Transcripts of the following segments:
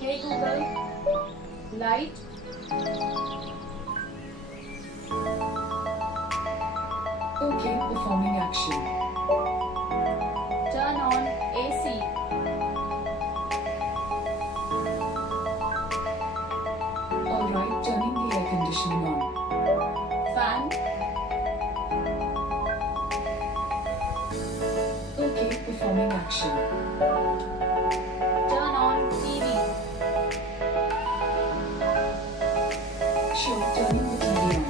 Hey Google, light. Okay, performing action. Turn on AC. Alright, turning the air conditioning on. Fan. Okay, performing action. Turn on TV. Sure, turning the TV on.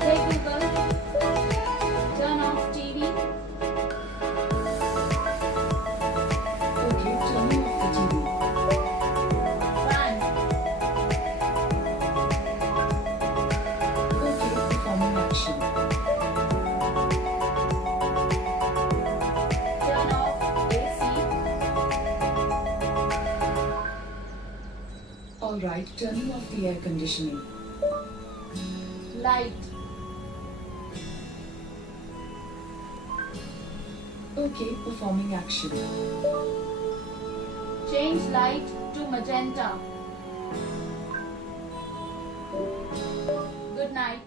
Hey Google, turn off TV. Okay, turning off the TV. Fan. Okay, performing action. Turn off AC. Alright, turning off the air conditioning. Light. Okay, performing action. Change light to magenta. Good night.